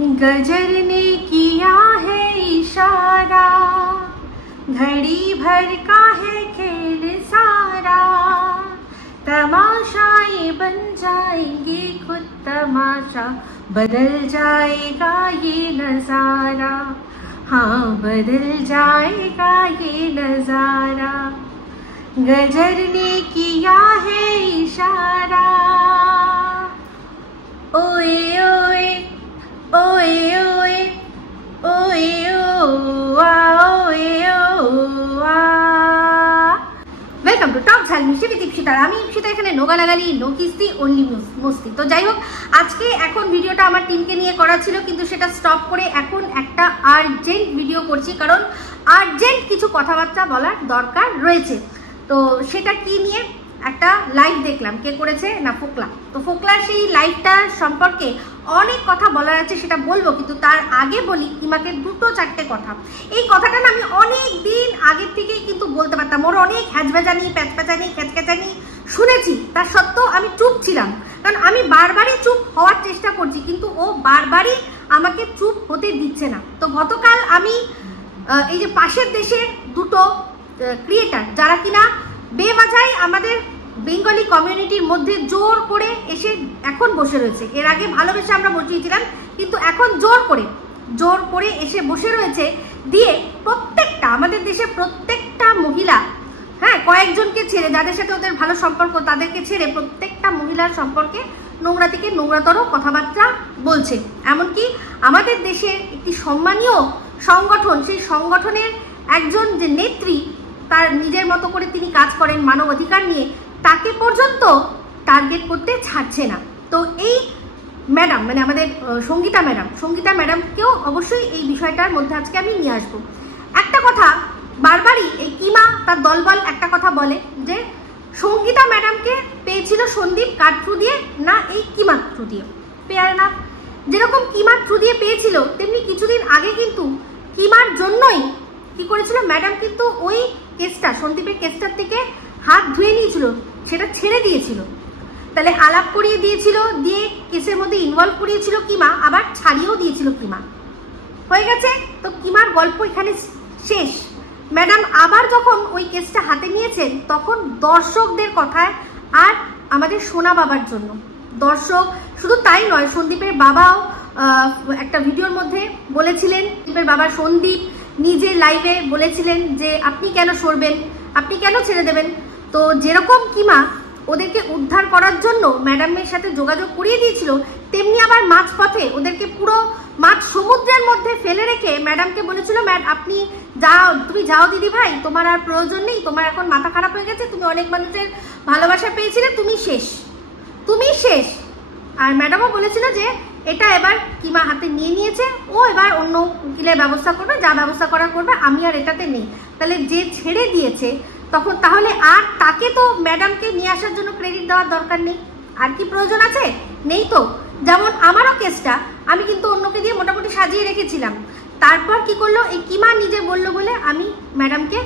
गजर ने किया है इशारा, घड़ी भर का है खेल सारा, तमाशाएं बन जाएंगे खुद तमाशा, बदल जाएगा ये नजारा, हाँ बदल जाएगा ये नजारा। गजर ने किया है इशारा, ओए ओए ओए ओए ओए ओए ओए। वेलकम टू टॉक झाल मिष्टी विद इप्सिता। আমি ইপসিতা, এখানে নো গালাগালি, নো কিস্তি, অনলি মস্তি। তো যাই হোক, আজকে এখন ভিডিওটা আমার টিমকে নিয়ে করা ছিল, কিন্তু সেটা স্টপ করে এখন একটা আর্জেন্ট ভিডিও করছি, কারণ আর্জেন্ট কিছু কথাবার্তা বলার দরকার রয়েছে। তো সেটা কি নিয়ে একটা লাইভ দেখলাম, কে করেছে না ফোকলা। তো ফোকলার সেই লাইভটার সম্পর্কে অনেক কথা বলার আছে, সেটা বলবো, কিন্তু তার আগে বলি ইমাকে দুটো চারটে কথা। এই কথাটা না আমি অনেক দিন আগের থেকেই কিন্তু বলতে পারতাম, ওর অনেক হ্যাচব্যাচানি প্যাচপ্যাচানি খ্যাচখ্যাচানি শুনেছি, তার সত্ত্বেও আমি চুপ ছিলাম, কারণ আমি বারবারই চুপ হওয়ার চেষ্টা করছি, কিন্তু ও বারবারই আমাকে চুপ হতে দিচ্ছে না। তো গতকাল আমি এই যে পাশের দেশের দুটো ক্রিয়েটার, যারা কিনা বেবাজাই আমাদের বেঙ্গলি কমিউনিটির মধ্যে জোর করে এসে এখন বসে রয়েছে, এর আগে ভালোবেসে আমরা বসিয়েছিলাম, কিন্তু এখন জোর করে এসে বসে রয়েছে, দিয়ে প্রত্যেকটা আমাদের দেশের প্রত্যেকটা মহিলা, হ্যাঁ কয়েকজনকে ছেড়ে, যাদের সাথে ওদের ভালো সম্পর্ক তাদেরকে ছেড়ে প্রত্যেকটা মহিলার সম্পর্কে নোংরা থেকে নোংরাতর কথাবার্তা বলছে। এমনকি আমাদের দেশের একটি সম্মানীয় সংগঠন, সেই সংগঠনের একজন যে নেত্রী, তার নিজের মতো করে তিনি কাজ করেন মানবাধিকার নিয়ে, তাকে পর্যন্ত টার্গেট করতে ছাড়ছে না। তো এই ম্যাডাম মানে আমাদের সঙ্গীতা ম্যাডামকেও অবশ্যই এই বিষয়টার মধ্যে আজকে আমি নিয়ে আসবো। একটা কথা বারবারই এই কিমা তার দলবল একটা কথা বলে যে সঙ্গীতা ম্যাডামকে পেয়েছিল সন্দীপ কার থ্রু দিয়ে, না এই কিমার থ্রু দিয়ে। পেয়ার না, যেরকম কিমার থ্রু দিয়ে পেয়েছিল, তেমনি কিছুদিন আগে কিন্তু কিমার জন্যই কি করেছিল ম্যাডাম, কিন্তু ওই কেসটা সন্দীপের কেসটার থেকে হাত ধুয়ে নিয়েছিল, সেটা ছেড়ে দিয়েছিল। তাহলে আলাপ করিয়ে দিয়েছিল, দিয়ে কেসের মধ্যে ইনভলভ করিয়েছিল কিমা, আবার ছাড়িয়েও দিয়েছিল কিমা। হয়ে গেছে, তো কিমার গল্প এখানে শেষ। ম্যাডাম আবার যখন ওই কেসটা হাতে নিয়েছেন, তখন দর্শকদের কথায় আর আমাদের সোনা বাবার জন্য দর্শক, শুধু তাই নয়, সন্দীপের বাবাও একটা ভিডিওর মধ্যে বলেছিলেন, সন্দীপের বাবা সন্দীপ নিজে লাইভে বলেছিলেন যে আপনি কেন সরবেন, আপনি কেন ছেড়ে দেবেন। তো যেরকম কিমা ওদেরকে উদ্ধার করার জন্য ম্যাডামের সাথে যোগাযোগ করিয়ে দিয়েছিল, তেমনি আবার মাঝপথে ওদেরকে পুরো মাঝ সমুদ্রের মধ্যে ফেলে রেখে ম্যাডামকে বলেছিল, আপনি যাও, তুমি যাও দিদি ভাই, তোমার আর প্রয়োজন নেই, তোমার এখন মাথা খারাপ হয়ে গেছে, তুমি অনেক মানুষের ভালোবাসা পেয়েছিলে, তুমি শেষ। আর ম্যাডামও বলেছিল যে এটা এবার কিমা হাতে নিয়ে নিয়েছে, ও এবার অন্য উকিলের ব্যবস্থা করবে, যা ব্যবস্থা করার করবে, আমি আর এটাতে নেই। তাহলে যে ছেড়ে দিয়েছে তখন তাহলে আর তাকে তো ম্যাডামকে নিয়ে আসার জন্য ক্রেডিট দেওয়ার দরকার নেই, আর কি প্রয়োজন আছে? নেই তো। যেমন আমারও কেসটা আমি কিন্তু অন্যকে দিয়ে মোটামুটি সাজিয়ে রেখেছিলাম, তারপর কি করলো, এই কিমা নিজে বললো বলে আমি ম্যাডামকে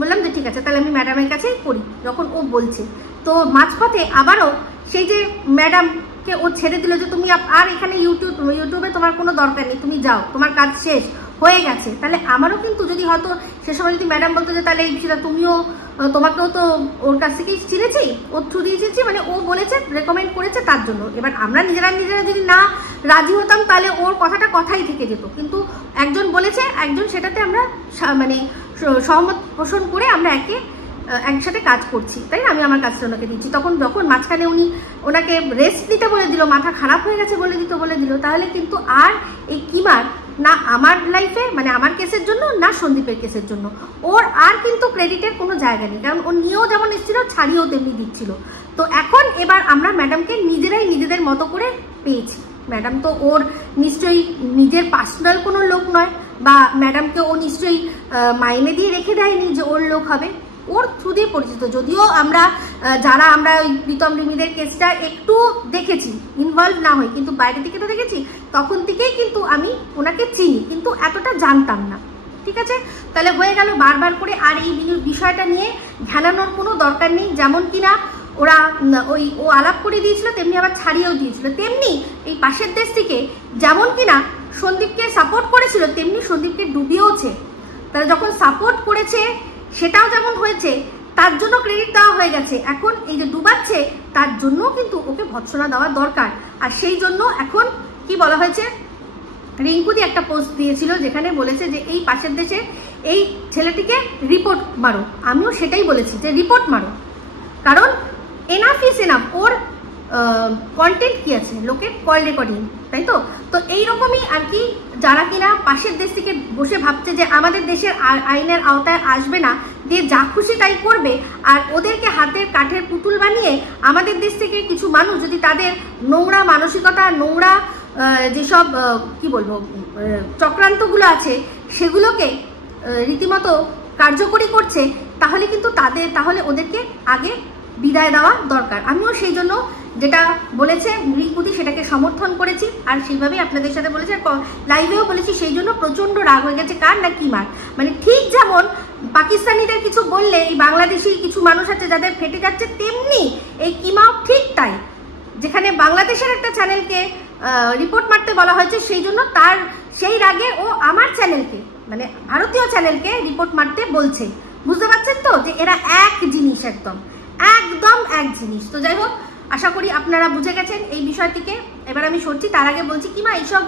বললাম যে ঠিক আছে তাহলে আমি ম্যাডামের কাছেই করি, যখন ও বলছে। তো মাঝপথে আবারও সেই যে ম্যাডামকে ও ছেড়ে দিল যে তুমি আর এখানে ইউটিউবে তোমার কোনো দরকার নেই, তুমি যাও, তোমার কাজ শেষ হয়ে গেছে। তাহলে আমারও কিন্তু যদি হয়তো সে সময় যদি ম্যাডাম বলতো যে তাহলে এই তুমিও, তোমাকেও তো ওর কাছ থেকেই চিনেছি, ওর থ্রু দিয়ে চিনেছি, মানে ও বলেছে, রেকমেন্ড করেছে তার জন্য। এবার আমরা নিজেরা যদি না রাজি হতাম, তাহলে ওর কথাই থেকে যেত। কিন্তু একজন বলেছে, একজন সেটাতে আমরা মানে সহমত পোষণ করে আমরা একসাথে কাজ করছি, তাই না? আমি আমার কাজটা ওনাকে দিচ্ছি। তখন যখন মাঝখানে উনি ওনাকে রেস্ট নিতে বলে দিল, মাথা খারাপ হয়ে গেছে বলে দিল, তাহলে কিন্তু আর এই কিমার না আমার লাইফে মানে আমার কেসের জন্য, না সন্দীপের কেসের জন্য ওর আর কিন্তু ক্রেডিটের কোনো জায়গা নেই, কারণ ও নিয়েও যেমন এসেছিল, ছাড়িয়েও তেমনি দিচ্ছিল। তো এখন এবার আমরা ম্যাডামকে নিজেরাই নিজেদের মতো করে পেয়েছি। ম্যাডাম তো ওর নিশ্চয়ই নিজের পার্সোনাল কোনো লোক নয়, বা ম্যাডামকে ও নিশ্চয়ই মাইনে দিয়ে রেখে দেয়নি যে ওর লোক হবে, ওর থ্রু দিয়ে পরিচিত। যদিও আমরা যারা আমরা ওই প্রীতম রিমিদের কেসটা একটু দেখেছি, ইনভলভ না হই, কিন্তু বাইরে থেকে তো দেখেছি, তখন থেকেই কিন্তু আমি ওনাকে চিনি, কিন্তু এতটা জানতাম না। ঠিক আছে, তাহলে হয়ে গেল। বারবার করে আর এই বিষয়টা নিয়ে ঘেলানোর কোনো দরকার নেই। যেমন কিনা ওরা ও আলাপ করে দিয়েছিল, তেমনি আবার ছাড়িয়েও দিয়েছিল, তেমনি এই পাশের দেশ থেকে যেমন কিনা সাপোর্ট করেছিল তেমনি সন্দীপকে ডুবিয়েওছে। তারা যখন সাপোর্ট করেছে সেটাও যেমন হয়েছে, তার জন্য ক্রেডিট দেওয়া হয়ে গেছে। এখন এই যে ডুবাচ্ছে তার জন্য কিন্তু ওকে ভৎসনা দেওয়া দরকার। আর সেই জন্য এখন কি বলা হয়েছে, রিঙ্কুদি একটা পোস্ট দিয়েছিল যেখানে বলেছে যে এই পাশের দেশে এই ছেলেটিকে রিপোর্ট মারো। আমিও সেটাই বলেছি যে রিপোর্ট মারো, কারণ enough is enough. Or content কি আছে, লোকের কল রেকর্ডিং, তাই তো? তো এইরকমই আর কি, যারা কিনা পাশের দেশ থেকে বসে ভাবছে যে আমাদের দেশের আইনের আওতায় আসবে না, দিয়ে যা খুশি তাই করবে, আর ওদেরকে হাতের কাঠের পুতুল বানিয়ে আমাদের দেশ থেকে কিছু মানুষ যদি তাদের নোংরা মানসিকতা, নোংরা যেসব কি বলবো চক্রান্তগুলো আছে সেগুলোকে রীতিমতো কার্যকরী করছে, তাহলে কিন্তু তাহলে ওদেরকে আগে বিদায় দেওয়া দরকার। আমিও সেই জন্য যেটা বলেছে রিঙ্কুদি সেটাকে সমর্থন করেছি, আর সেইভাবেই আপনাদের সাথে বলেছি, আর লাইভেও বলেছি। সেই জন্য প্রচণ্ড রাগ হয়ে গেছে কার না কিমার। মানে ঠিক যেমন পাকিস্তানিদের কিছু বললে এই বাংলাদেশি কিছু মানুষ আছে যাদের ফেটে যাচ্ছে, তেমনি এই কিমাও ঠিক তাই। যেখানে বাংলাদেশের একটা চ্যানেলকে রিপোর্ট মারতে বলা হয়েছে, সেই জন্য তার সেই রাগে ও আমার চ্যানেলকে, মানে ভারতীয় চ্যানেলকে রিপোর্ট মারতে বলছে। বুঝতে পারছেন তো যে এরা এক জিনিস, একদম একদম এক জিনিস। তো যাই হোক, আশা করি আপনারা বুঝে গেছেন এই বিষয়টিকে। এবার আমি সরছি, তার আগে বলছি কিমা এইসব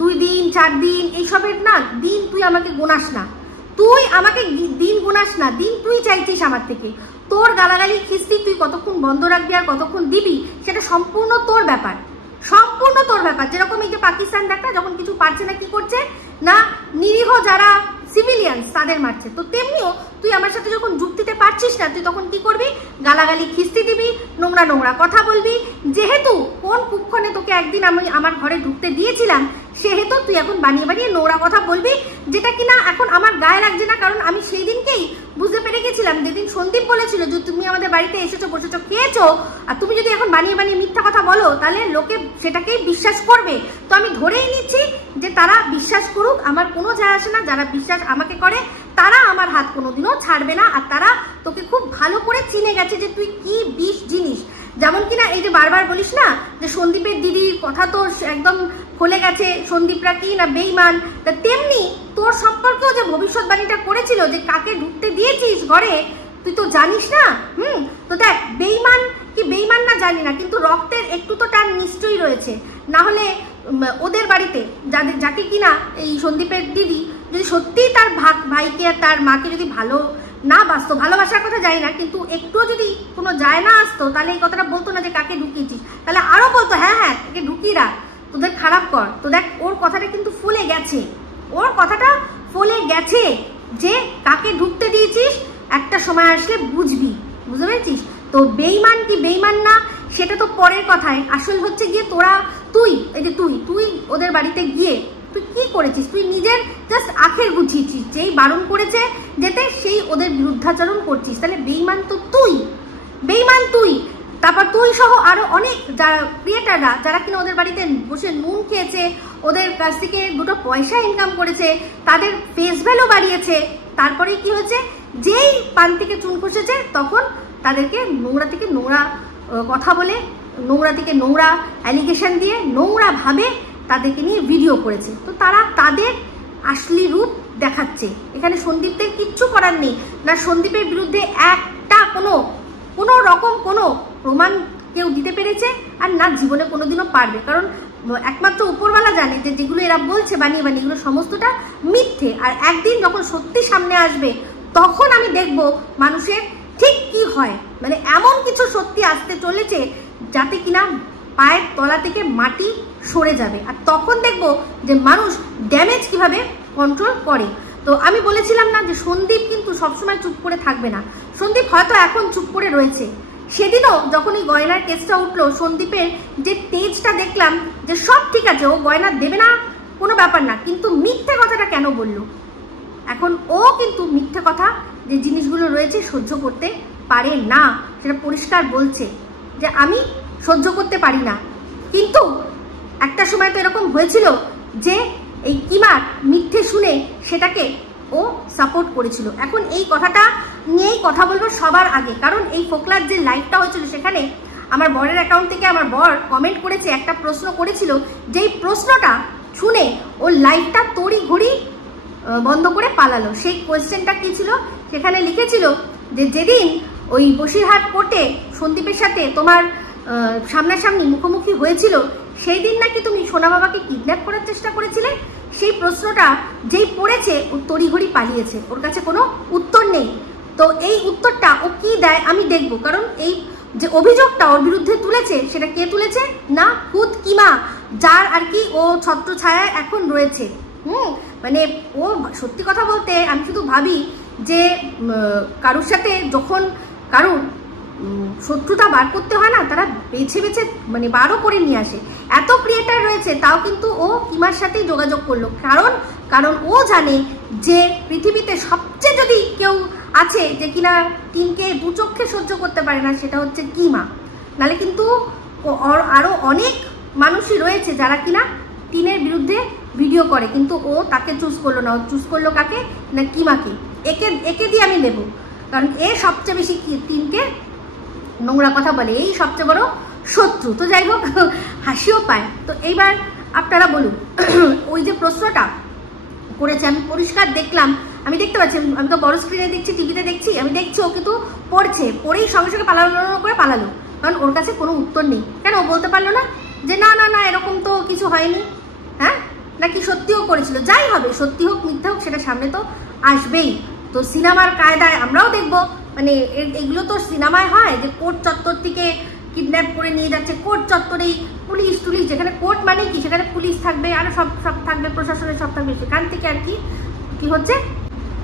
2 দিন 4 দিন এইসবের না দিন তুই আমাকে গোনাস না, তুই আমাকে দিন গোনাস না, দিন তুই চাইছিস আমার থেকে। তোর গালাগালি খিস্তি তুই কতক্ষণ বন্ধ রাখবি আর কতক্ষণ দিবি সেটা সম্পূর্ণ তোর ব্যাপার, সম্পূর্ণ তোর ব্যাপার। যেরকম এই যে পাকিস্তান দেখা যখন কিছু পারছে না, কি করছে না, নিরীহ যারা সিভিলিয়ানস তাদের মারছে। তো তেমনিও তুই আমার সাথে যখন যুক্তিতে পারছিস না, তুই তখন কি করবি, গালাগালি খিস্তি দিবি, নোংরা নোংরা কথা বলবি। যেহেতু কোন কুক্ষণে তোকে একদিন আমি আমার ঘরে ঢুকতে দিয়েছিলাম, সেহেতু তুই এখন বানিয়ে বানিয়ে নোংরা কথা বলবি, যেটা কিনা এখন আমার গায়ে লাগছে না। কারণ আমি সেই দিনকেই বুঝতে পেরে গেছিলাম, যেদিন সন্দীপ বলেছিল যে তুমি আমাদের বাড়িতে এসেছো, বসেছো, খেয়েছো, আর তুমি যদি এখন বানিয়ে বানিয়ে মিথ্যা কথা বলো তাহলে লোকে সেটাকেই বিশ্বাস করবে। তো আমি ধরেই নিচ্ছি যে তারা বিশ্বাস করুক, আমার কোনো যায় আসে না। যারা বিশ্বাস আমাকে করে তারা আমার হাত কোনোদিনও ছাড়বে না, আর তারা তোকে খুব ভালো করে চিনে গেছে যে তুই কি বিষ জিনিস। যেমন কিনা এই যে বারবার বলিস না যে সন্দীপের দিদির কথা তো একদম খুলে গেছে, সন্দীপরা কি না বেইমান, তা তেমনি তোর সম্পর্কেও যে ভবিষ্যৎবাণীটা করেছিল যে কাকে ঢুকতে দিয়েছিস ঘরে তুই তো জানিস না। তো দেখ, বেইমান কি বেইমান না জানি না, কিন্তু রক্তের একটু তো টান নিশ্চয়ই রয়েছে। না হলে ওদের বাড়িতে যাকে কিনা এই সন্দীপের দিদি যদি সত্যিই তার ভাইকে আর তার মাকে যদি ভালো না বাসতো, ভালোবাসার কথা যাই না, কিন্তু একটুও যদি কোনো যায় না আসতো, তাহলে এই কথাটা বলতো না যে কাকে ঢুকিয়েছিস, তাহলে আরো বলতো হ্যাঁ হ্যাঁ একে ঢুকিয়ে রাখ, তোদের খারাপ কর। তো দেখ, ওর কথাটা কিন্তু ফুলে গেছে, ওর কথাটা ফুলে গেছে যে কাকে ঢুকতে দিয়েছিস একটা সময় আসলে বুঝবি, বুঝতে পেরেছিস? তো বেইমান কি বেইমান না সেটা তো পরের কথায়, আসল হচ্ছে গিয়ে তুই এই যে তুই ওদের বাড়িতে গিয়ে তুই কি করেছিস? তুই নিজের জাস্ট আখের গুছিয়েছিস, যেই বারণ করেছে যেতে সেই ওদের বিরুদ্ধাচরণ করছিস, তাহলে বেইমান তো তুই, বেইমান তুই। তারপর তুই সহ আরো অনেক যারা ক্রিয়েটাররা যারা কিনা ওদের বাড়িতে বসে নুন খেয়েছে, ওদের কাছ থেকে 2 পয়সা ইনকাম করেছে, তাদের ফেস ভ্যালু বাড়িয়েছে, তারপরে কি হয়েছে, যেই পান থেকে চুন খসেছে তখন তাদেরকে নোংরা থেকে নোংরা কথা বলে, নোংরা থেকে নোংরা অ্যালিগেশন দিয়ে, নোংরা ভাবে তাদেরকে নিয়ে ভিডিও করেছে। তো তারা তাদের আসলি রূপ দেখাচ্ছে। এখানে সন্দীপদের কিচ্ছু করার নেই, না সন্দীপের বিরুদ্ধে একটা কোনো রকম কোনো প্রমাণ কেউ দিতে পেরেছে, আর না জীবনে কোনোদিনও পারবে। কারণ একমাত্র উপরওয়ালা জানে যে যেগুলো এরা বলছে বানিয়ে বানিয়ে, এগুলো সমস্তটা মিথ্যে। আর একদিন যখন সত্যি সামনে আসবে তখন আমি দেখব মানুষের ঠিক কি হয়। মানে এমন কিছু সত্যি আসতে চলেছে যাতে কিনা পায়ের তলা থেকে মাটি সরে যাবে, আর তখন দেখব যে মানুষ ড্যামেজ কিভাবে কন্ট্রোল করে। তো আমি বলেছিলাম না যে সন্দীপ কিন্তু সবসময় চুপ করে থাকবে না, সন্দীপ হয়তো এখন চুপ করে রয়েছে। সেদিনও যখন এই গয়নার কেসটা উঠলো, সন্দীপের যে তেজটা দেখলাম যে সব ঠিক আছে, ও গয়না দেবে না কোনো ব্যাপার না, কিন্তু মিথ্যে কথাটা কেন বললো? এখন ও কিন্তু মিথ্যে কথা যে জিনিসগুলো রয়েছে সহ্য করতে পারে না, সেটা পরিষ্কার বলছে যে আমি সহ্য করতে পারি না। কিন্তু একটা সময় তো এরকম হয়েছিল যে এই কিমার মিথ্যে শুনে সেটাকে ও সাপোর্ট করেছিল। এখন এই কথাটা নিয়েই কথা বলবো সবার আগে, কারণ এই ফোকলার যে লাইভটা হয়েছিল সেখানে আমার বরের অ্যাকাউন্ট থেকে আমার বর কমেন্ট করেছে, একটা প্রশ্ন করেছিল, যেই প্রশ্নটা শুনে ওর লাইফটা তড়ি ঘড়ি বন্ধ করে পালালো। সেই কোয়েশ্চেনটা কি ছিল, সেখানে লিখেছিল যে যেদিন ওই বসিরহাট কোর্টে সন্দীপের সাথে তোমার সামনাসামনি মুখোমুখি হয়েছিল সেই দিন নাকি তুমি সোনা বাবাকে কিডন্যাপ করার চেষ্টা করেছিলে। সেই প্রশ্নটা যেই পড়েছে ও তড়িঘড়ি পালিয়েছে, ওর কাছে কোনো উত্তর নেই। তো এই উত্তরটা ও কি দেয় আমি দেখব, কারণ এই যে অভিযোগটা ওর বিরুদ্ধে তুলেছে সেটা কে তুলেছে না খুদ কিমা, যার আর কি ও ছত্রছায়ায় এখন রয়েছে। মানে ও সত্যি কথা বলতে আমি শুধু ভাবি যে কারোর সাথে যখন কারোর শত্রুতা বার করতে হয় না, তারা বেছে বেছে মানে বারও করে নিয়ে আসে। এত ক্রিয়েটার রয়েছে তাও কিন্তু ও কিমার সাথেই যোগাযোগ করলো, কারণ ও জানে যে পৃথিবীতে সবচেয়ে যদি কেউ আছে যে কিনা টিনকে দু চোখে সহ্য করতে পারে না, সেটা হচ্ছে কিমা। নালে কিন্তু আরও অনেক মানুষই রয়েছে যারা কিনা টিনের বিরুদ্ধে ভিডিও করে, কিন্তু ও তাকে চুজ করলো না। ও চুজ করলো কাকে না কিমাকে। একে দিয়ে আমি নেব, কারণ এ সবচেয়ে বেশি টিনকে নোংরা কথা বলে, এই সবচেয়ে বড় শত্রু। তো যাই হোক, হাসিও পায়। তো এইবার আপনারা বলুন, ওই যে প্রশ্নটা করেছে আমি পরিষ্কার দেখলাম, আমি দেখতে পাচ্ছি, আমি তো বড় স্ক্রিনে দেখছি, টিভিতে দেখছি, আমি দেখছি ও কিন্তু পড়েই সঙ্গে সঙ্গে পালালো, কারণ ওর কাছে কোনো উত্তর নেই। কেন ও বলতে পারলো না যে না না না এরকম তো কিছু হয়নি, হ্যাঁ নাকি সত্যিও করেছিল? যাই হবে, সত্যি হোক মিথ্যা হোক সেটা সামনে তো আসবেই। তো সিনেমার কায়দায় আমরাও দেখবো, মানে এগুলো তো সিনেমায় হয় যে কোর্ট চত্বর থেকে কিডন্যাপ করে নিয়ে যাচ্ছে, কোর্ট চত্বরেই পুলিশ টুলিশ, যেখানে কোর্ট মানে কি সেখানে পুলিশ থাকবে, আরও সব থাকবে, প্রশাসনের সব থাকবে, সেখান থেকে আর কি হচ্ছে।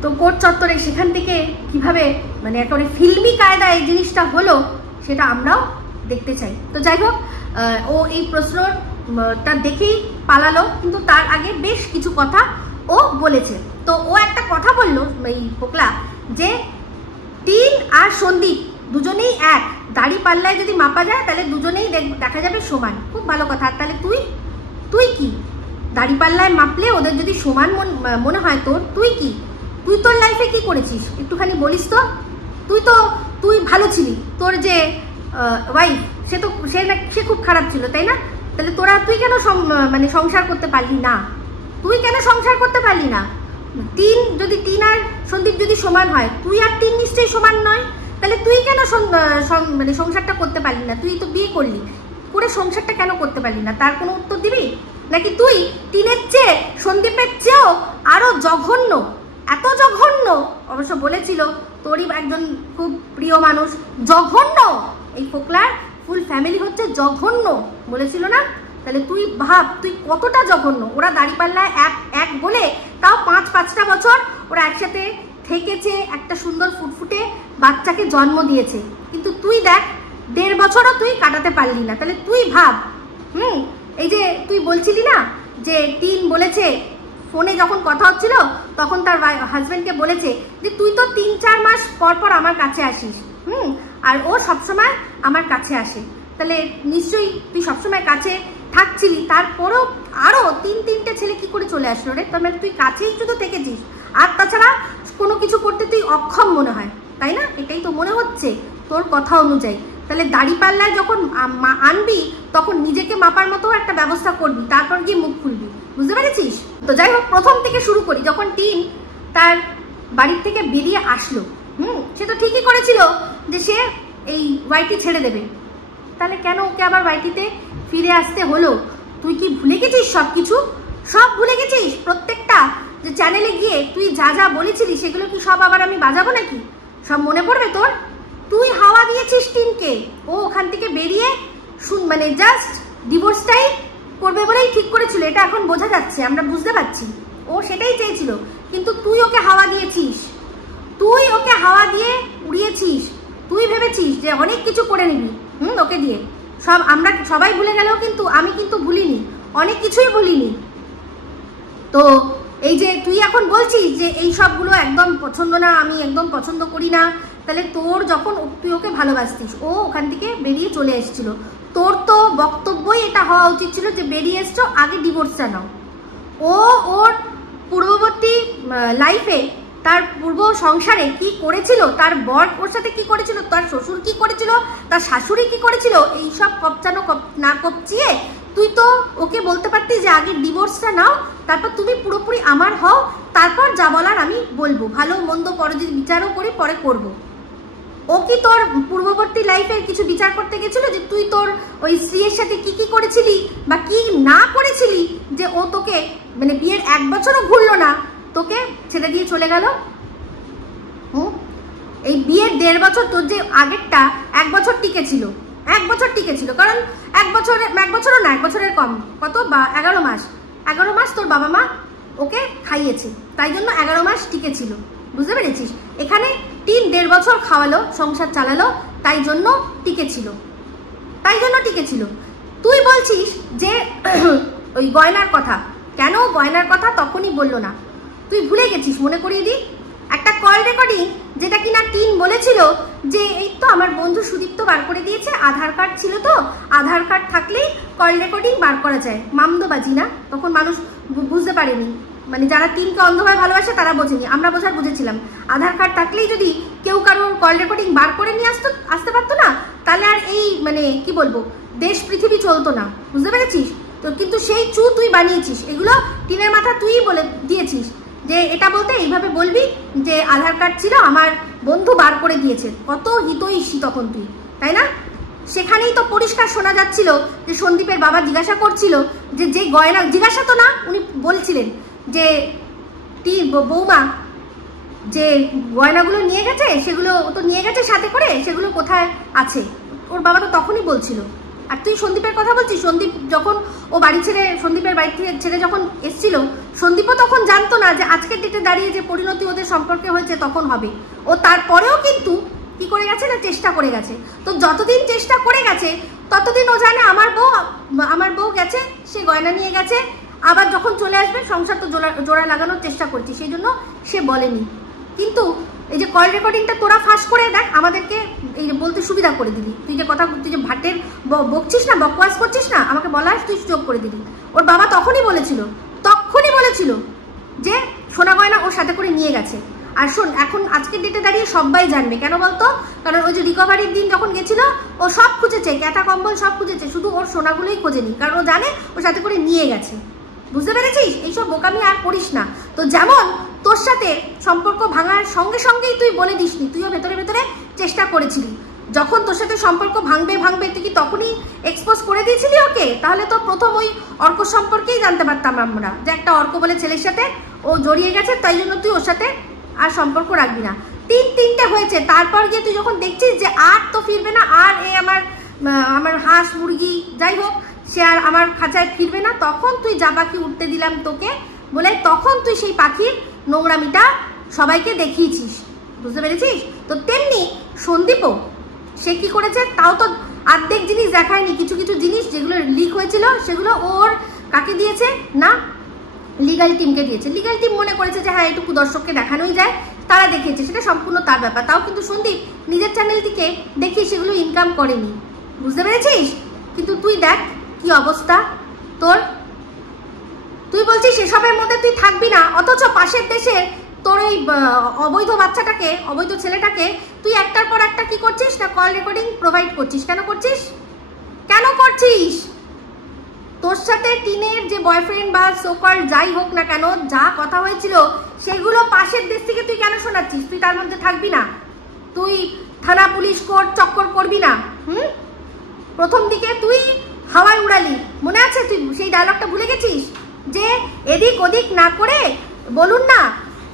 তো কোর্ট চত্বরে সেখান থেকে কিভাবে মানে একেবারে ফিল্মি কায়দায় এই জিনিসটা হলো সেটা আমরাও দেখতে চাই। তো যাই হোক, ও এই প্রশ্নটা দেখেই পালালো, কিন্তু তার আগে বেশ কিছু কথা ও বলেছে। তো ও একটা কথা বললো এই পোকলা, যে টিন আর সন্দীপ দুজনেই এক, দাড়ি পাল্লায় যদি মাপা যায় তাহলে দুজনেই দেখা যাবে সমান। খুব ভালো কথা। আর তাহলে তুই কি দাড়ি পাল্লায় মাপলে ওদের যদি সমান মনে হয় তোর, তুই তোর লাইফে কি করেছিস একটুখানি বলিস তো। তুই ভালো ছিলি, তোর যে ওয়াইফ সে খুব খারাপ ছিল, তাই না? তাহলে তুই কেন মানে সংসার করতে পারলি না? টিন আর সন্দীপ যদি সমান হয়, তুই আর টিন নিশ্চয়ই সমান নয়, তাহলে তুই কেন মানে সংসারটা করতে পারলি না? তুই তো বিয়ে করলি, করে সংসারটা কেন করতে পারলি না? তার কোনো উত্তর দিবি? নাকি তুই টিনের চেয়ে সন্দীপের চেয়েও আরো জঘন্য, এত জঘন্য, অবশ্য বলেছিল তোরই একজন খুব প্রিয় মানুষ জঘন্য, এই ফোকলার ফুল ফ্যামিলি হচ্ছে জঘন্য বলেছিল না? তাহলে তুই ভাব তুই কতটা জঘন্য। ওরা দাড়িপাল্লায় এক বলে তাও 5-5টা বছর ওরা একসাথে থেকেছে, একটা সুন্দর ফুটফুটে বাচ্চাকে জন্ম দিয়েছে, কিন্তু তুই দেখ 1.5 বছরও তুই কাটাতে পারলি না। তাহলে তুই ভাব। এই যে তুই বলছিলি না যে টিন বলেছে ফোনে যখন কথা হচ্ছিল তখন তার হাজব্যান্ডকে বলেছে যে তুই তো 3-4 মাস পর আমার কাছে আসিস, আর ও সবসময় আমার কাছে আসে। তাহলে নিশ্চয়ই তুই সবসময় কাছে থাকছিলি, তারপরেও আরও 3-3টে ছেলে কি করে চলে আসলো রে? তার মানে তুই কাছেই শুধু থেকেছিস, আর তাছাড়া কোনো কিছু করতে তুই অক্ষম মনে হয়, তাই না? এটাই তো মনে হচ্ছে তোর কথা অনুযায়ী। তাহলে দাড়িপাল্লায় যখন আনবি তখন নিজেকে মাপার মতো একটা ব্যবস্থা করবি, তারপর গিয়ে মুখ খুলবি, বুঝতে পেরেছিস? তো যাই হোক, প্রথম থেকে শুরু করি। যখন টিন তার বাড়ির থেকে বেরিয়ে আসলো, সে তো ঠিকই করেছিল যে সে এই ওয়াইটি ছেড়ে দেবে, তাহলে কেন ওকে আবার ওয়াইটিতে ফিরে আসতে হলো? তুই কি ভুলে গেছিস? সব ভুলে গেছিস? প্রত্যেকটা যে চ্যানেলে গিয়ে তুই যা বলেছিলি সেগুলো কি সব আবার আমি বাজাবো নাকি? সব মনে পড়বে তোর? তুই হাওয়া দিয়েছিস টিনকে, ও ওখান থেকে বেরিয়ে মানে জাস্ট ডিভোর্সটাই করবে বলেই ঠিক করেছিল, এটা এখন বোঝা যাচ্ছে, আমরা বুঝতে পারছি ও সেটাই চেয়েছিল, কিন্তু তুই ওকে হাওয়া দিয়েছিস, তুই ওকে হাওয়া দিয়ে উড়িয়েছিস। তুই ভেবেছিস যে অনেক কিছু করে নিবি ওকে দিয়ে, আমরা সবাই ভুলে গেলেও কিন্তু আমি কিন্তু ভুলিনি, অনেক কিছুই ভুলিনি। তো এই যে তুই এখন বলছিস যে এই সবগুলো একদম পছন্দ না, আমি একদম পছন্দ করি না, তাহলে তোর যখন তুই ওকে ভালোবাসতিস, ও ওখান থেকে বেরিয়ে চলে এসেছিল, তোর তো বক্তব্যই এটা হওয়া উচিত ছিল যে বেরিয়ে এসছো, আগে ডিভোর্সটা নাও। ওর পূর্ববর্তী লাইফে, তার পূর্ব সংসারে কি করেছিল, তার বর ওর সাথে কি করেছিল, তার শ্বশুর কি করেছিল, তার শাশুড়ি কি করেছিল, এইসব কপচানো না কপচিয়ে তুই তো ওকে বলতে পারতিস যে আগে ডিভোর্সটা নাও, তারপর তুমি পুরোপুরি আমার হও, তারপর যা বলার আমি বলবো, ভালো মন্দ পরে যদি বিচারও করি পরে করব। ও কি তোর পূর্ববর্তী লাইফের কিছু বিচার করতে গেছিল যে তুই তোর ওই স্ত্রীর সাথে কি কি করেছিলি বা কি না করেছিলি, যে ও তোকে মানে বিয়ের 1 বছরও ঘুরলো না, তোকে ছেড়ে দিয়ে চলে গেল? এই বিয়ের 1.5 বছর তোর যে আগেরটা 1 বছর টিকেছিল, 1 বছর টিকেছিল, কারণ 1 বছরও না, 1 বছরের কম, কত বা 11 মাস, 11 মাস তোর বাবা মা ওকে খাইয়েছে, তাই জন্য 11 মাস টিকেছিল, বুঝতে পেরেছিস? এখানে 3.5 বছর খাওয়ালো, সংসার চালালো, তাই জন্য টিকেছিল, তুই বলছিস যে ওই গয়নার কথা, কেন গয়নার কথা তখনই বললো না? তুই ভুলে গেছিস, মনে করিয়ে দিই, একটা কল রেকর্ডিং যেটা কিনা টিন বলেছিল যে এই তো আমার বন্ধু সুদীপ্ত বার করে দিয়েছে, আধার কার্ড ছিল, তো আধার কার্ড থাকলেই কল রেকর্ডিং বার করা যায়, মামদোবাজি না? তখন মানুষ বুঝতে পারেনি, মানে যারা টিনকে অন্ধভাবে ভালোবাসে তারা বোঝেনি, আমরা বুঝেছিলাম। আধার কার্ড থাকলেই যদি কেউ কারোর কল রেকর্ডিং বার করে নিয়ে আসতে পারতো না, তাহলে আর এই মানে কি বলবো দেশ পৃথিবী চলতো না, বুঝতে পেরেছিস? তো কিন্তু সেই তুই বানিয়েছিস, এগুলো টিনের মাথা তুই বলে দিয়েছিস যে এটা বলতে এইভাবে বলবি যে আধার কার্ড ছিল, আমার বন্ধু বার করে দিয়েছে, কত হিতৈষী তখন তুই, তাই না? সেখানেই তো পরিষ্কার শোনা যাচ্ছিল যে সন্দীপের বাবা জিজ্ঞাসা করছিল যে গয়না, জিজ্ঞাসা তো না, উনি বলছিলেন যে বৌমা যে গয়নাগুলো নিয়ে গেছে, সেগুলো তো নিয়ে গেছে সাথে করে, সেগুলো কোথায় আছে, ওর বাবা তো তখনই বলছিল। আর তুই সন্দীপের কথা বলছিস, সন্দীপ যখন ও বাড়ি ছেড়ে, সন্দীপের বাড়ি থেকে ছেড়ে যখন এসছিল, সন্দীপও তখন জানতো না যে আজকের ডেটে দাঁড়িয়ে যে পরিণতি ওদের সম্পর্কে হয়েছে তখন হবে। ও তারপরেও কিন্তু কি করে গেছে না, চেষ্টা করে গেছে। তো যতদিন চেষ্টা করে গেছে ততদিন ও জানে আমার বউ গেছে, সে গয়না নিয়ে গেছে, আবার যখন চলে আসবে সংসার তো জোড়া লাগানোর চেষ্টা করছি, সেই জন্য সে বলেনি। কিন্তু এই যে কল রেকর্ডিংটা তোরা ফাঁস করে দেখ, আমাদেরকে এই যে বলতে সুবিধা করে দিলি, তুই যে ভাটের বকছিস না, বকওয়াজ করছিস না, আমাকে বলার তুই সুযোগ করে দিলি। ওর বাবা তখনই বলেছিল যে সোনা গয়না ওর সাথে করে নিয়ে গেছে। আর শোন, এখন আজকের ডেটে দাঁড়িয়ে সবাই জানবে, কেন বলতো? কারণ ওই যে রিকভারির দিন যখন গেছিল, ও সব খুঁজেছে, ক্যাটা কম্বল সব খুঁজেছে, শুধু ওর সোনাগুলোই খোঁজেনি, কারণ ও জানে ওর সাথে করে নিয়ে গেছে, বুঝতে পেরেছিস? এইসব বোকামি আর করিস না। তো যেমন তোর সাথে সম্পর্ক ভাঙার সঙ্গে সঙ্গেই তুই বলে দিসনি, তুইও ভেতরে ভেতরে চেষ্টা করেছিলি, যখন তোর সাথে সম্পর্ক ভাঙবে তুই কি তখনই এক্সপোজ করে দিয়েছিলি ওকে? তাহলে তো প্রথম ওই অর্ক সম্পর্কেই জানতে পারতাম আমরা যে একটা অর্ক বলে ছেলের সাথে ও জড়িয়ে গেছে, তাই জন্য তুই ওর সাথে আর সম্পর্ক রাখবি না। তিনটে হয়েছে, তারপর গিয়ে তুই যখন দেখছিস যে আর তো ফিরবে না, আর এ আমার হাঁস মুরগি যাই হোক সে আর আমার খাঁচায় ফিরবে না, তখন তুই যা পাখি উঠতে দিলাম তোকে বলে, তখন তুই সেই পাখির নোংরামিটা সবাইকে দেখিয়েছিস, বুঝতে পেরেছিস? তো তেমনি সন্দীপও সে কি করেছে, তাও তো অর্ধেক জিনিস দেখায়নি, কিছু জিনিস যেগুলো লিক হয়েছিল সেগুলো ওর কাকে দিয়েছে না, লিগাল টিমকে দিয়েছে। লিগাল টিম মনে করেছে যে হ্যাঁ এটুকু দর্শককে দেখানোই যায়, তারা দেখিয়েছে, সেটা সম্পূর্ণ তার ব্যাপার। তাও কিন্তু সন্দীপ নিজের চ্যানেল থেকে দেখিয়ে সেগুলো ইনকাম করেনি, বুঝতে পেরেছিস? কিন্তু তুই দেখ কি অবস্থা তোর, তুই বলছিস এসবের মধ্যে তুই থাকবি না, অথচ পাশের দেশের তোর এই অবৈধ বাচ্চাটাকে, অবৈধ ছেলেটাকে তুই একটার পর একটা কি করছিস না, কল রেকর্ডিং প্রোভাইড করছিস। কেন করছিস? তোর সাথে টিনের যে বয়ফ্রেন্ড বা সোকল যাই হোক না কেন, যা কথা হয়েছিল সেগুলো পাশের দেশ থেকে তুই কেন শোনাচ্ছিস? তুই তার মধ্যে থাকবি না, তুই থানা পুলিশ কোর্ট চক্কর করবি না। প্রথম দিকে তুই হাওয়ায় উড়ালি, মনে আছে? তুই সেই ডায়লগটা ভুলে গেছিস যে এদিক ওদিক না করে, বলুন না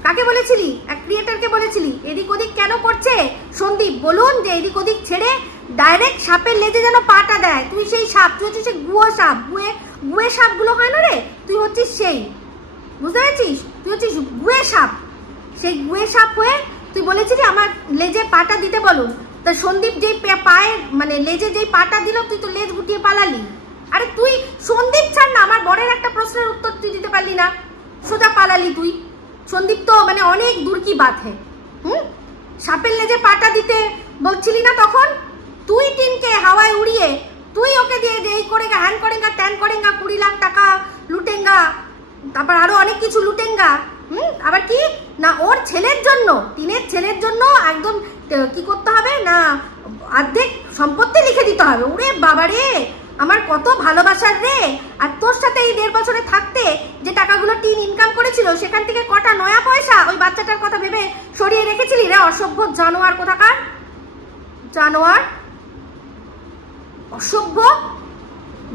কাকে বলেছিলি, এক ক্রিয়েটরকে বলেছিলি এদিক ওদিক কেন করছে সন্দীপ, বলুন যে এদিক ওদিক ছেড়ে ডাইরেক্ট সাপের লেজে যেন পাটা দেয়। তুই সেই সাপ, তুই হচ্ছিস গুয়ে সাপ, গুয়ে সাপগুলো হয় না রে, তুই হচ্ছিস সেই, বুঝতে পেরেছিস? তুই হচ্ছিস গুয়ে সাপ, সেই গুয়ে সাপ হয়ে তুই বলেছিলি আমার লেজে পাটা দিতে বলুন। তা সন্দীপ যেই পায়ে মানে লেজে যেই পাটা দিল, তুই তো লেজ গুটিয়ে পালালি। আরে তুই সন্দীপ ছাড় না, আমার বরের একটা প্রশ্নের উত্তর তুই দিতে পারলি না, সোজা পালালি তুই। সন্দীপ তো মানে অনেক দূর কি বাত হে। সাপের লেজে পাটা দিতে বলছিলি না তখন? তুই টিনকে হাওয়ায় উড়িয়ে তুই ওকে দিয়ে এই করেগা, হ্যান করেগা, ট্যান করেগা, 20 লাখ টাকা লুটেঙ্গা, তারপর আরো অনেক কিছু লুটেঙ্গা। আবার কি না, ওর ছেলের জন্য, টিনের ছেলের জন্য একদম কি করতে হবে না, অর্ধেক সম্পত্তি লিখে দিতে হবে। ওরে বাবা রে, আমার কত ভালোবাসার রে। আর তোর সাথে এই 1.5 বছরে থাকতে যে টাকাগুলো টিন ইনকাম করেছিল সেখান থেকে কটা নয়া পয়সা ওই বাচ্চাটার কথা ভেবে সরিয়ে রেখেছিলি রে অসভ্য জানোয়ার কোথাকার। জানোয়ার, অসভ্য।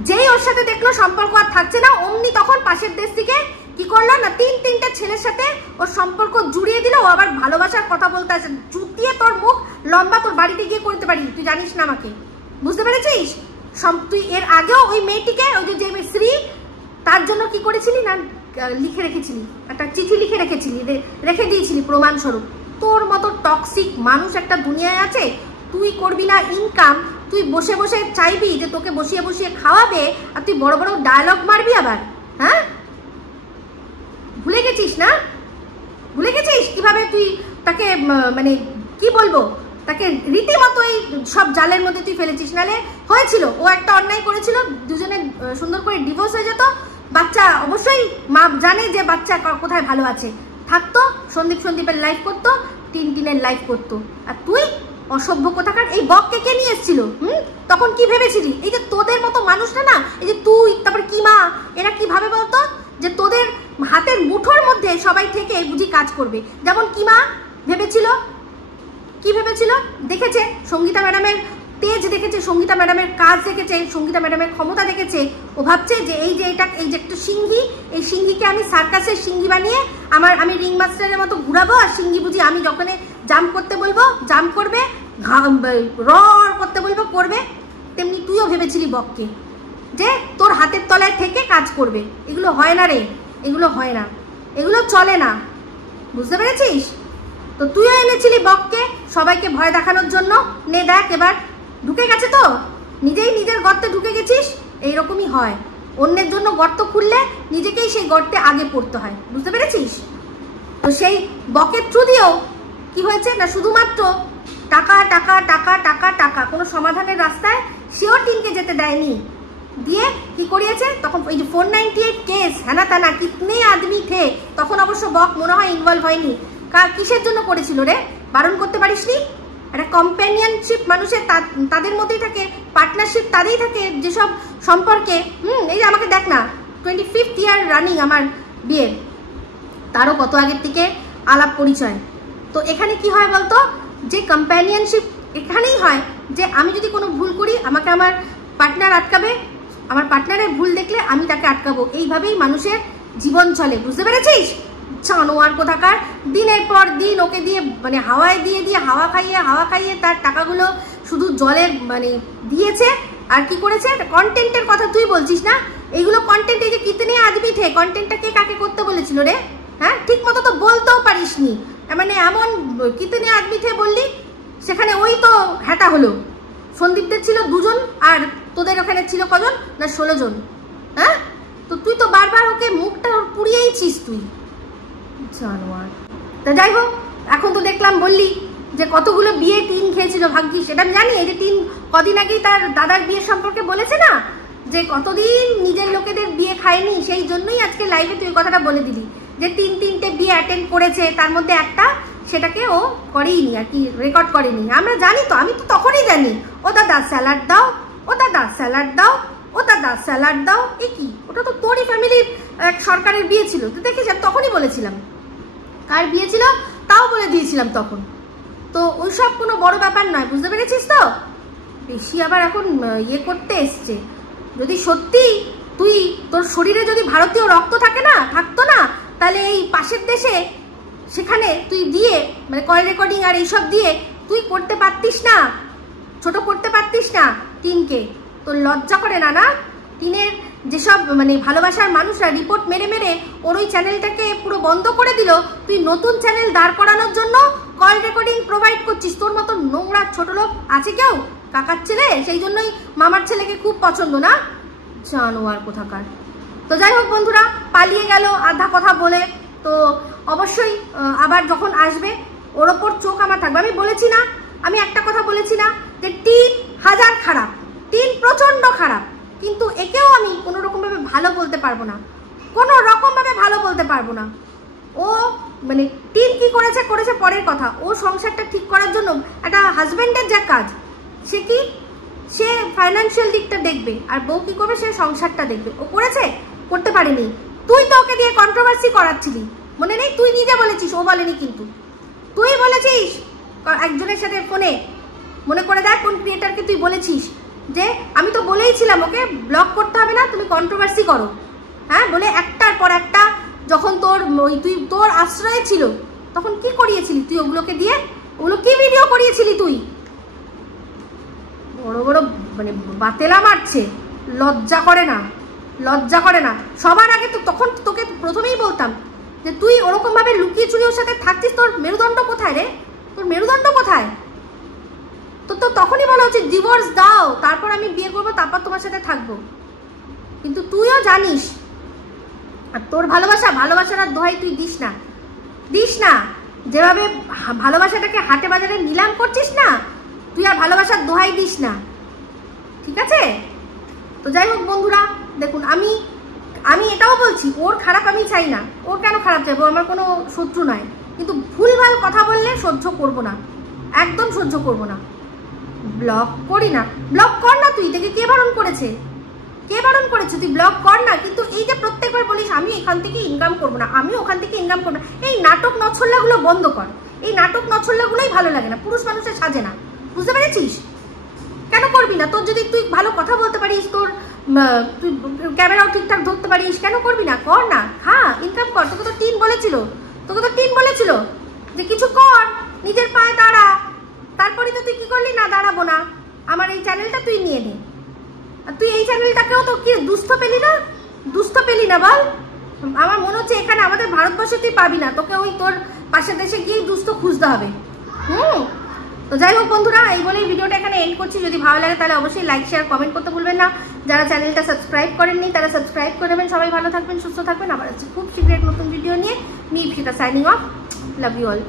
যেই ওর সাথে দেখলো সম্পর্ক আর থাকছে না, অমনি তখন পাশের দেশ থেকে কি করলো না 3-3টে ছেলের সাথে ওর সম্পর্ক জুড়িয়ে দিল। ও আবার ভালোবাসার কথা বলতে আসে। জুতিয়ে তোর মুখ লম্বা তোর বাড়িতে গিয়ে করতে পারি, তুই জানিস না আমাকে, বুঝতে পেরেছিস? তুই এর আগেও ওই মেয়েটিকে, ওই যে শ্রী, তার জন্য কি করেছিলি না লিখে রেখেছিলি, একটা চিঠি লিখে রেখে দিয়েছিলি প্রমাণস্বরূপ। তোর মতো টক্সিক মানুষ একটা দুনিয়ায় আছে। তুই করবি না ইনকাম, তুই বসে বসে চাইবি যে তোকে বসিয়ে বসিয়ে খাওয়াবে, আর তুই বড় বড় ডায়লগ মারবি আবার। হ্যাঁ, ভুলে গেছিস না? ভুলে গেছিস কিভাবে তুই তাকে মানে কি বলবো, তাকে রীতিমতো এই সব জালের মধ্যে তুই ফেলেছিস। নালে হয়েছিল, ও একটা অন্যায় করেছিল, দুজনে সুন্দর করে ডিভোর্স হয়ে যেত, বাচ্চা অবশ্যই মা জানে যে বাচ্চা কোথায় ভালো আছে, থাকতো, সন্দীপের লাইফ করতো, টিনের লাইফ করতো। আর তুই অসভ্য কোথাকার। এই বককে কে নিয়ে এসেছিল? তখন কি ভেবেছিলি? এই যে তোদের মতো মানুষটা না, এই যে তুই, তারপর কি মা, এরা কি ভাবে বলতো যে তোদের হাতের মুঠোর মধ্যে সবাই থেকে বুঝি কাজ করবে। যেমন কি মা ভেবেছিল, কি ভেবেছিল, দেখেছে সঙ্গীতা ম্যাডামের তেজ, দেখেছে সঙ্গীতা ম্যাডামের কাজ, দেখেছে সঙ্গীতা ম্যাডামের ক্ষমতা, দেখেছে ও ভাবছে যে এই যে একটা সিংহী, এই সিংহীকে আমি সার্কাসের সিংহী বানিয়ে আমি রিং মাস্টারের মতো ঘুরাবো, আর সিংহী বুঝি আমি যখন জাম্প করতে বলবো জাম্প করবে, রর করতে বলবো করবে। তেমনি তুইও ভেবেছিলি বককে যে তোর হাতের তলায় থেকে কাজ করবে। এগুলো হয় না রে, এগুলো হয় না, এগুলো চলে না, বুঝতে পেরেছিস? তো তুইও এনেছিলি বককে সবাইকে ভয় দেখানোর জন্য। নে দেখ এবার ঢুকে গেছে তো, নিজেই নিজের গর্তে ঢুকে গেছিস। এইরকমই হয়, অন্যের জন্য গর্ত খুললে নিজেকেই সেই গর্তে আগে পড়তে হয়, বুঝতে পেরেছিস? তো সেই বকের থ্রু দিয়েও কি হয়েছে না, শুধুমাত্র টাকা টাকা টাকা টাকা টাকা, কোনো সমাধানের রাস্তায় সেও টিনকে যেতে দেয়নি। দিয়ে কি করিয়েছে তখন, এই যে 498 কেস হ্যানা তানা কিতনে আদমি থে, তখন অবশ্য বক মনে হয় ইনভলভ হয়নি। কিসের জন্য করেছিল রে? বারণ করতে পারিসনি? একটা কম্প্যানিয়নশিপ মানুষের তাদের মধ্যেই থাকে, পার্টনারশিপ তাদেরই থাকে যেসব সম্পর্কে। এই যে আমাকে দেখ না, 25th ইয়ার রানিং আমার বিয়ের, তারও কত আগের থেকে আলাপ পরিচয়। তো এখানে কি হয় বলতো, যে কম্প্যানিয়নশিপ এখানেই হয় যে আমি যদি কোনো ভুল করি আমাকে আমার পার্টনার আটকাবে, আমার পার্টনারের ভুল দেখলে আমি তাকে আটকাবো। এইভাবেই মানুষের জীবন চলে, বুঝতে পেরেছিস? জানোয়ার কোথাকার। দিনের পর দিন ওকে দিয়ে মানে হাওয়ায় দিয়ে হাওয়া খাইয়ে তার টাকাগুলো শুধু জলের মানে দিয়েছে। আর কি করেছে? কন্টেন্টের কথা তুই বলছিস না, এইগুলো কন্টেন্ট, এই যে কিতনে আদমি থে, কন্টেন্টটা কে কাকে করতে বলেছিল রে? হ্যাঁ, ঠিক মতো তো বলতেও পারিসনি, মানে এমন কিতনে আদমি থে বললি, সেখানে ওই তো হ্যাটা হলো। সন্দীপদের ছিল 2 জন, আর তোদের ওখানে ছিল কজন না 16 জন। হ্যাঁ, তো তুই তো বারবার ওকে মুখটা পুড়িয়েইছিস তুই, জানোয়ার। তা যাই হোক, এখন তো দেখলাম বললি যে কতগুলো বিয়ে টিন খেয়েছিল, ভাগ্যিস। সেটা আমি জানি, এই যে টিন কদিন আগেই তার দাদার বিয়ের সম্পর্কে বলেছে না, যে কতদিন নিজের লোকেদের বিয়ে খায়নি, সেই জন্যই আজকে লাইভে তুই কথাটা বলে দিলি যে 3টে বিয়ে অ্যাটেন্ড করেছে, তার মধ্যে একটা সেটাকে ও করেইনি আর কি, রেকর্ড করেনি। আমরা জানি তো, আমি তো তখনই জানি, ও দাদা স্যালাড দাও, ও দাদা স্যালাড দাও, ও দাদা স্যালাড দাও। এ কি, ওটা তো তোরই ফ্যামিলির এক সরকারের বিয়ে ছিল, তো দেখিস তখনই বলেছিলাম কার বিয়ে ছিল তাও বলে দিয়েছিলাম তখন। তো ওইসব কোনো বড় ব্যাপার নয়, বুঝতে পেরেছিস তো? বেশি আবার এখন ইয়ে করতে এসছে। যদি সত্যি তুই, তোর শরীরে যদি ভারতীয় রক্ত থাকতো না, তাহলে এই পাশের দেশে সেখানে তুই দিয়ে মানে কল রেকর্ডিং আর এইসব দিয়ে তুই করতে পারতিস না, ছোট করতে পারতিস না টিনকে। তোর লজ্জা করে না? না, টিনের যেসব মানে ভালোবাসার মানুষরা রিপোর্ট মেরে ওর ওই চ্যানেলটাকে পুরো বন্ধ করে দিল, তুই নতুন চ্যানেল দাঁড় করানোর জন্য কল রেকর্ডিং প্রোভাইড করছিস। তোর মতো নোংরা ছোট লোক আছে কেউ? কাকার ছেলে, সেই জন্যই মামার ছেলেকে খুব পছন্দ না, জানোয়ার কোথাকার। তো যাই হোক বন্ধুরা, পালিয়ে গেল আধা কথা বলে। তো অবশ্যই আবার যখন আসবে ওর ওপর চোখ আমার থাকবে। আমি বলেছি না, আমি একটা কথা বলেছি না যে টিন হাজার খারাপ, টিন প্রচণ্ড খারাপ, কিন্তু একেও আমি কোনো রকমভাবে ভালো বলতে পারবো না, কোনো রকমভাবে ভালো বলতে পারবো না। ও মানে টিন কি করেছে পরের কথা, ও সংসারটা ঠিক করার জন্য একটা হাজব্যান্ডের যা কাজ, সে কি সে ফাইন্যান্সিয়াল দিকটা দেখবে, আর বউ কি করবে, সে সংসারটা দেখবে। ও করেছে? করতে পারেনি। তুই তো ওকে দিয়ে কন্ট্রোভার্সি করাচ্ছিলি, মনে নেই? তুই নিজে বলেছিস, ও বলেনি কিন্তু। তুই বলেছিস একজনের সাথে ফোনে, মনে করে দেখ কোন ক্রিয়েটারকে তুই বলেছিস যে আমি তো বলেইছিলাম ওকে ব্লক করতে হবে না, তুমি কন্ট্রোভার্সি করো। হ্যাঁ, বলে একটার পর একটা যখন তুই তোর আশ্রয়ে ছিল তখন কি করিয়েছিলি তুই ওগুলোকে দিয়ে? ওগুলো কি ভিডিও করিয়েছিলি তুই? বড় বড় মানে বাতেলা মারছে, লজ্জা করে না, লজ্জা করে না। সবার আগে তো তখন তোকে প্রথমেই বলতাম যে তুই ওরকম ভাবে লুকিয়ে চুরি ওর সাথে থাকছিস, তোর মেরুদণ্ড কোথায় রে? তোর মেরুদণ্ড কোথায়? তো তখনই বলা উচিত ডিভোর্স দাও, তারপর আমি বিয়ে করবো, তারপর তোমার সাথে থাকবো। কিন্তু তুইও জানিস, আর তোর ভালোবাসার দোহাই তুই দিস না। যেভাবে ভালোবাসাটাকে হাটে বাজারে নিলাম করছিস না, তুই আর ভালোবাসার দোহাই দিস না, ঠিক আছে? তো যাই হোক বন্ধুরা, দেখুন আমি এটাও বলছি, ওর খারাপ আমি চাই না। ওর কেন খারাপ চাইবো? আমার কোনো শত্রু নয়, কিন্তু ভুলভাল কথা বললে সহ্য করব না, একদম সহ্য করব না। ব্লক করি না, ব্লক কর না তুই, দেখে কে বারণ করেছে? তুই ব্লক কর না। কিন্তু এই যে প্রত্যেকবার বলিস আমি এখান থেকে ইনকাম করবো না, আমি ওখান থেকে ইনকাম করবো না, এই নাটক নছল্লাগুলো বন্ধ কর। এই নাটক নছল্লাগুলোই ভালো লাগে না, পুরুষ মানুষের সাজে না, বুঝতে পেরেছিস? কেন করবি না? তোর যদি তুই ভালো কথা বলতে পারিস, তুই ক্যামেরাও ঠিকঠাক ধরতে পারিস, কেন করবি না? কর না, হ্যাঁ ইনকাম কর। তোকে তো টিন বলেছিল যে কিছু কর, নিজের পায়ে দাঁড়া। তারপরে তো তুই কি করলি? না, দাঁড়াবো না, আমার এই চ্যানেলটা তুই নিয়ে নে। আর তুই এই চ্যানেলটাকেও তো কি দুস্থ পেলি না বল? আমার মনে হচ্ছে এখানে আমাদের ভারতবর্ষে তুই পাবি না, তোকে ওই তোর পাশের দেশে গিয়েই দুস্থ খুঁজতে হবে। তো যাই হোক বন্ধুরা, এই বলেই ভিডিওটা এখানে এন্ড করছি। যদি ভালো লাগে তাহলে অবশ্যই লাইক, শেয়ার, কমেন্ট করতে ভুলবেন না। যারা চ্যানেলটা সাবস্ক্রাইব করেননি তারা সাবস্ক্রাইব করে নেবেন। সবাই ভালো থাকবেন, সুস্থ থাকবেন। আবার আছে খুব শীঘ্রই নতুন ভিডিও নিয়ে। Me Ipsita signing off. Love you all.